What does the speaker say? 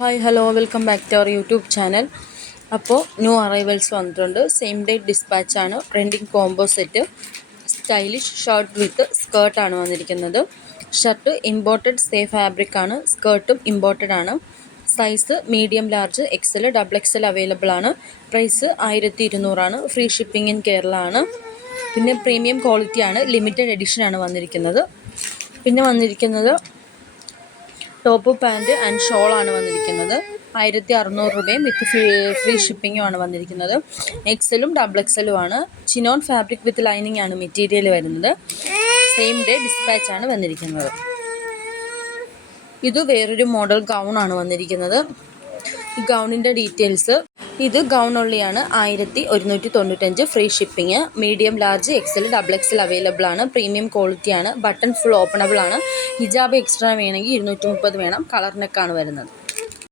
Hi hello welcome back to our YouTube channel. അപ്പോൾ new arrivals വന്നിട്ടുണ്ട്. Same day ഡിസ്പാച്ചാണ്. Printing combo set stylish shirt with സ്കേർട്ടാണ് വന്നിരിക്കുന്നത്. Shirt imported say fabric ആണ്. സ്കേർട്ടും imported ആണ്. Size medium large XL double XL available ആണ്. Price 1200 free shipping in Kerala ആണ്. പിന്നെ പ്രീമിയം ക്വാളിറ്റിയാണ്. ലിമിറ്റഡ് എഡിഷൻ ആണ് വന്നിരിക്കുന്നത്. പിന്നെ വന്നിരിക്കുന്നത് ടോപ്പ് പാൻറ്റ് ആൻഡ് ഷോളാണ് വന്നിരിക്കുന്നത്. 1600 രൂപയും വിത്ത് ഫ്രീ ഷിപ്പിങ്ങും ആണ് വന്നിരിക്കുന്നത്. എക്സലും ഡബിൾ എക്സലും ആണ്. ചിനോൺ ഫാബ്രിക് വിത്ത് ലൈനിങ് ആണ് മെറ്റീരിയൽ വരുന്നത്. സെയിം ഡേ ഡിസ്പാച്ച് ആണ് വന്നിരിക്കുന്നത്. ഇത് വേറൊരു മോഡൽ ഗൗൺ ആണ് വന്നിരിക്കുന്നത്. ഈ ഗൗണിൻ്റെ ഡീറ്റെയിൽസ്, ഇത് ഗൗൺ ഉള്ളിയാണ്. 1195 free shipping. Medium large XL double XL available ആണ്. പ്രീമിയം ക്വാളിറ്റിയാണ്. ബട്ടൺ ഫുൾ ഓപ്പണബിൾ ആണ്. ഹിജാബ് എക്സ്ട്രാ വേണമെങ്കിൽ 230 വേണം. കളർ നെക്കാണ് വരുന്നത്.